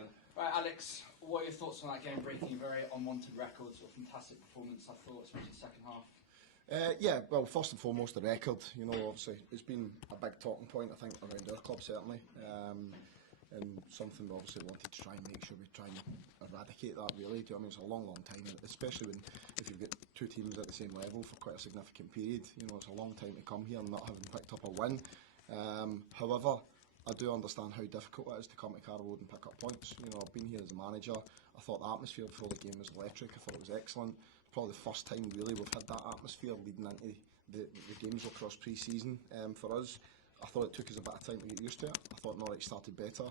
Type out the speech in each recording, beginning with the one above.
together. Right, Alex, what are your thoughts on that game, breaking a very unwanted record? Sort of fantastic performance, I thought, especially the second half. Yeah, well, first and foremost, the record. You know, obviously, it's been a big talking point, I think, around our club, certainly. And something we obviously wanted to try and make sure we try and eradicate that, really. Do you know what I mean? It's a long, long time, especially if you've got two teams at the same level for quite a significant period. You know, it's a long time to come here and not having picked up a win. However, I do understand how difficult it is to come to Carrow Road and pick up points. You know, I've been here as a manager. I thought the atmosphere before the game was electric. I thought it was excellent. Probably the first time really we've had that atmosphere leading into the games across pre-season for us. I thought it took us a bit of time to get used to it. I thought Norwich started better.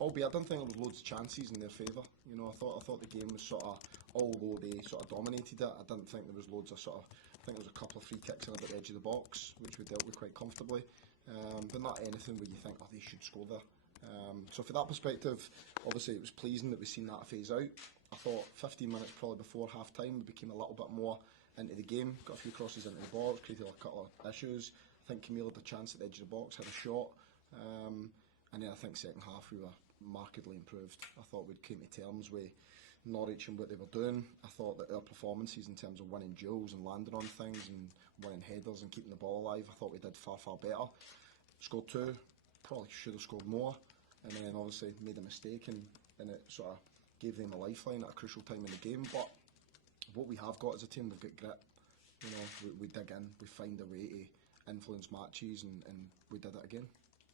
Albeit I didn't think there was loads of chances in their favour. You know, I thought the game was sort of, although they sort of dominated it, I didn't think there was loads of sort of, I think there was a couple of free kicks in about the edge of the box, which we dealt with quite comfortably. But not anything where you think, oh, they should score there. So for that perspective, obviously it was pleasing that we've seen that phase out. I thought 15 minutes probably before half time we became a little bit more into the game, got a few crosses into the box, created a couple of issues. I think Camille had a chance at the edge of the box, had a shot, and then I think second half we were markedly improved. I thought we'd came to terms with Norwich and what they were doing. I thought that our performances in terms of winning duels and landing on things and winning headers and keeping the ball alive, I thought we did far, far better. Scored 2, probably should have scored more, and then obviously made a mistake and it sort of gave them a lifeline at a crucial time in the game. But what we have got as a team, we've got grit. You know, we dig in, we find a way to influence matches, and we did it again.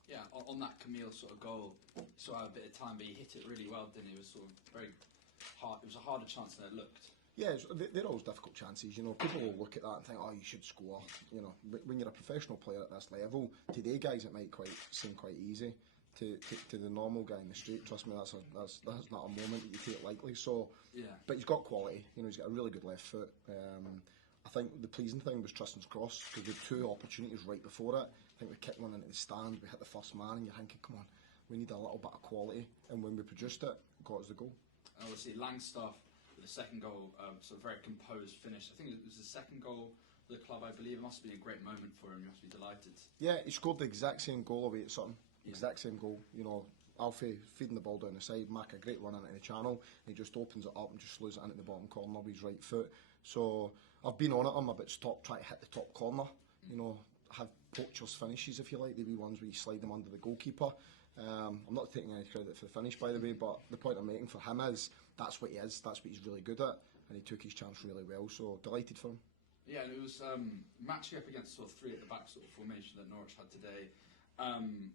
Yeah, on that Camille sort of goal, sort of had a bit of time, but he hit it really well, didn't he? It was sort of very hard. It was a harder chance than it looked. Yeah, they're always difficult chances. You know, people will look at that and think, oh, you should score. You know, when you're a professional player at this level, today guys it might seem quite easy. To the normal guy in the street, trust me, that's not a moment that you take lightly. So, yeah. But he's got quality. You know, he's got a really good left foot. I think the pleasing thing was Tristan's cross, because we had 2 opportunities right before it. I think we kicked one into the stand, we hit the first man, and you're thinking, come on, we need a little bit of quality. And when we produced it, got us the goal. And obviously, Langstaff with the second goal, sort of very composed finish. I think it was the second goal for the club, I believe. It must have been a great moment for him. You must be delighted. Yeah, he scored the exact same goal away at Sutton. Exact same goal. You know, Alfie feeding the ball down the side, Mac a great run into the channel, and he just opens it up and just slows it into the bottom corner with his right foot. So I've been on at him about trying to hit the top corner. You know, have poachers finishes if you like, the wee ones where you slide them under the goalkeeper. I'm not taking any credit for the finish, by the way, but the point I'm making for him is that's what he is, that's what he's really good at, and he took his chance really well. So delighted for him. Yeah, and it was matching up against sort of 3 at the back sort of formation that Norwich had today.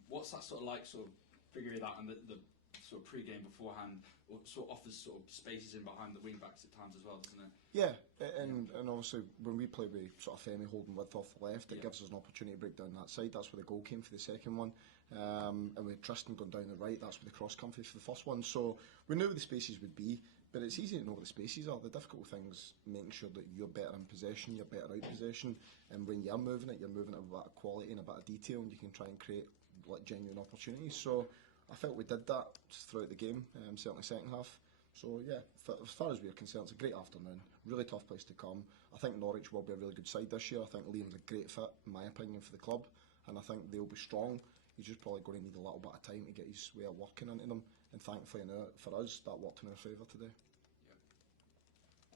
What's that sort of like, sort of figuring that, and the sort of pre-game beforehand, or sort of offers sort of spaces in behind the wing backs at times as well, doesn't it? Yeah, and obviously when we play with sort of Femi holding width off the left, it gives us an opportunity to break down that side. That's where the goal came for the second one, and with Tristan going down the right, that's where the cross came for the first one. So we knew where the spaces would be, but it's easy to know where the spaces are. The difficult thing's making sure that you're better in possession, you're better out possession, and when you're moving it with a bit of quality and a bit of detail, and you can try and create like genuine opportunities. So I felt we did that throughout the game, certainly second half. So yeah, as far as we're concerned, it's a great afternoon, really tough place to come. I think Norwich will be a really good side this year. I think Liam's a great fit, in my opinion, for the club, and I think they'll be strong. He's just probably going to need a little bit of time to get his way of working into them, and thankfully for us, that worked in our favour today.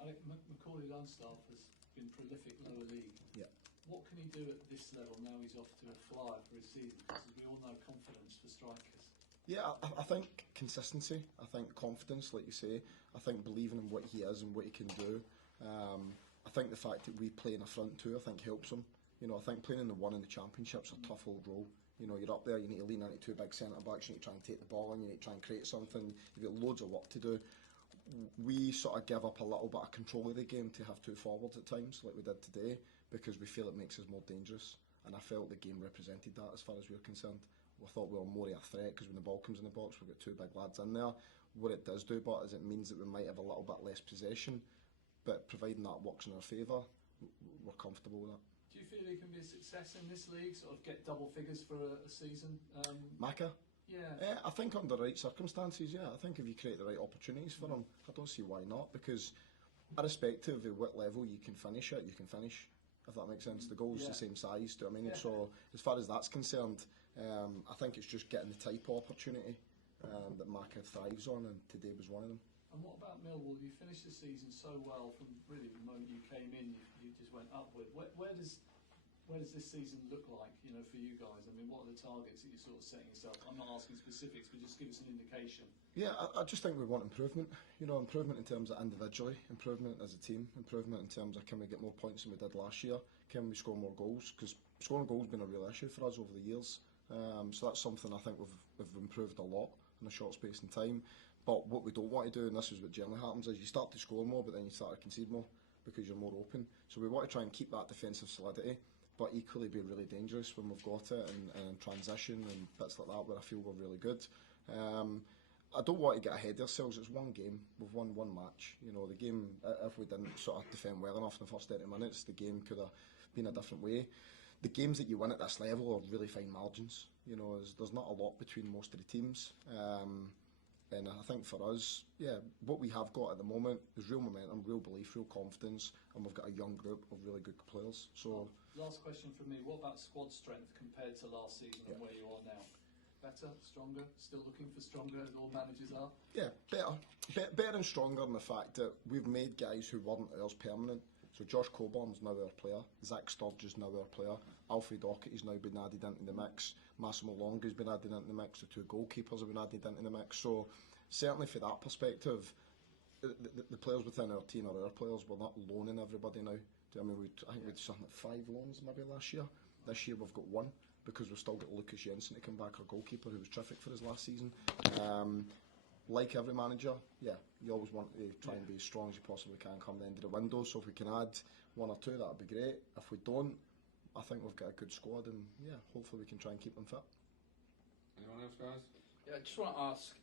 I think Macaulay Langstaff has been prolific lower league. Yeah. What can he do at this level now he's off to a flyer for his season? Because we all know confidence for strikers. Yeah, I think consistency, I think confidence, like you say, I think believing in what he is and what he can do. I think the fact that we play in a front 2, I think helps him. You know, I think playing in the 1 in the Championship's a tough old role. You know, you're up there, you need to lean into 2 big centre backs, you need to try and take the ball in, you need to try and create something, you've got loads of work to do. We sort of give up a little bit of control of the game to have 2 forwards at times, like we did today, because we feel it makes us more dangerous. And I felt the game represented that as far as we were concerned. I thought we were more of a threat because when the ball comes in the box, we've got 2 big lads in there. What it does do, but is it means that we might have a little bit less possession, but providing that works in our favour, we're comfortable with that. Do you feel he can be a success in this league, sort of get double figures for a season? Maka? Yeah. I think under the right circumstances, yeah. I think if you create the right opportunities for him, I don't see why not, because irrespective of what level you can finish at, you can finish. If that makes sense, the goal's the same size, do you know what I mean? So as far as that's concerned, I think it's just getting the type of opportunity that Maka thrives on, and today was one of them. And what about Millwall? You finished the season so well from really the moment you came in, you just went upward. Where does this season look like, you know, for you guys? I mean, what are the targets that you're sort of setting yourself? I'm not asking specifics, but just give us an indication. Yeah, I just think we want improvement. You know, improvement in terms of individually, improvement as a team, improvement in terms of can we get more points than we did last year? Can we score more goals? Because scoring goals has been a real issue for us over the years. So that's something I think we've improved a lot in a short space in time. But what we don't want to do, and this is what generally happens, is you start to score more, but then you start to concede more because you're more open. So we want to try and keep that defensive solidity, but equally be really dangerous when we've got it, and transition and bits like that where I feel we're really good. I don't want to get ahead of ourselves. It's one game. We've won one match. You know, the game, if we didn't sort of defend well enough in the first 30 minutes, the game could have been a different way. The games that you win at this level are really fine margins. You know, there's not a lot between most of the teams. And I think for us, yeah, what we have got at the moment is real momentum, real belief, real confidence, and we've got a young group of really good players. So, last question from me: what about squad strength compared to last season and where you are now? Better, stronger, still looking for stronger, as all managers are? Yeah, better and stronger in the fact that we've made guys who weren't ours permanent. So Josh Coburn's now our player, Zach Sturge is now our player, Alfie Dockety's now been added into the mix, Massimo Longa's been added into the mix, the two goalkeepers have been added into the mix. So certainly for that perspective, the players within our team are our players. We're not loaning everybody now. I mean, I think we had something like 5 loans maybe last year. This year we've got 1 because we've still got Lucas Jensen to come back, our goalkeeper, who was terrific for us last season. Like every manager, yeah, you always want to try and be as strong as you possibly can come the end of the window. So if we can add 1 or 2, that'd be great. If we don't, I think we've got a good squad, and yeah, hopefully we can try and keep them fit. Anyone else, guys? Yeah, I just want to ask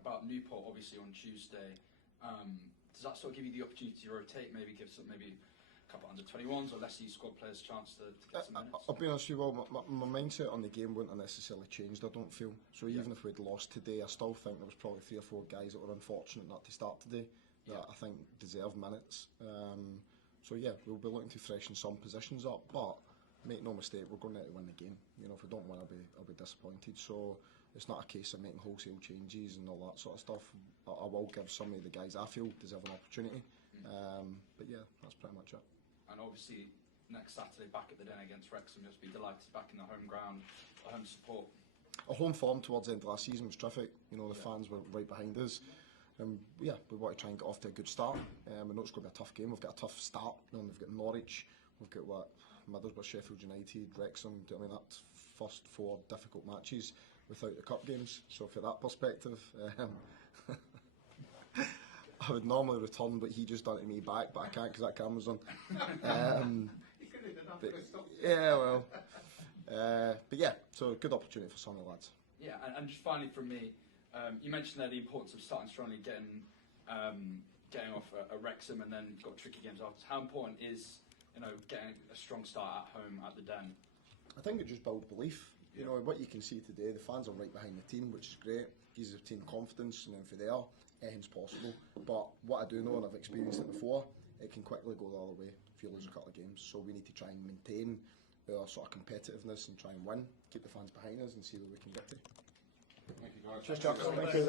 about Newport, obviously on Tuesday. Does that sort of give you the opportunity to rotate, maybe give some, maybe a couple under 21s or less of squad players a chance to get some minutes? I'll be honest with you, well, my mindset on the game wouldn't have necessarily changed, I don't feel. So even if we'd lost today, I still think there was probably 3 or 4 guys that were unfortunate not to start today that I think deserve minutes. So yeah, we'll be looking to freshen some positions up, but make no mistake, we're going to win the game. You know, if we don't win, I'll be disappointed. So it's not a case of making wholesale changes and all that sort of stuff. I will give some of the guys I feel deserve an opportunity. But yeah, that's pretty much it. And obviously next Saturday back at the Den against Wrexham, just be delighted back in the home ground, home support. Our home form towards the end of last season was terrific. You know, the fans were right behind us. Yeah, we want to try and get off to a good start. We know it's going to be a tough game. We've got a tough start. We've got Norwich, we've got Middlesbrough, Sheffield United, Wrexham. I mean, that's first 4 difficult matches without the cup games. So for that perspective, I would normally return, but he just done it to me back, but I can't because that camera's on. Yeah, well. But yeah, so a good opportunity for some of the lads. Yeah, and just finally from me, you mentioned there the importance of starting strongly, getting off a Wrexham, and then you've got tricky games after. How important is, you know, getting a strong start at home at the Den? I think it just builds belief. You know, what you can see today, the fans are right behind the team, which is great. Gives the team confidence, and then for there, anything's possible. But what I do know, and I've experienced it before, it can quickly go the other way if you lose a couple of games. So we need to try and maintain our sort of competitiveness and try and win, keep the fans behind us, and see where we can get to. Thank you, guys. Cheers, Jack. Thank you.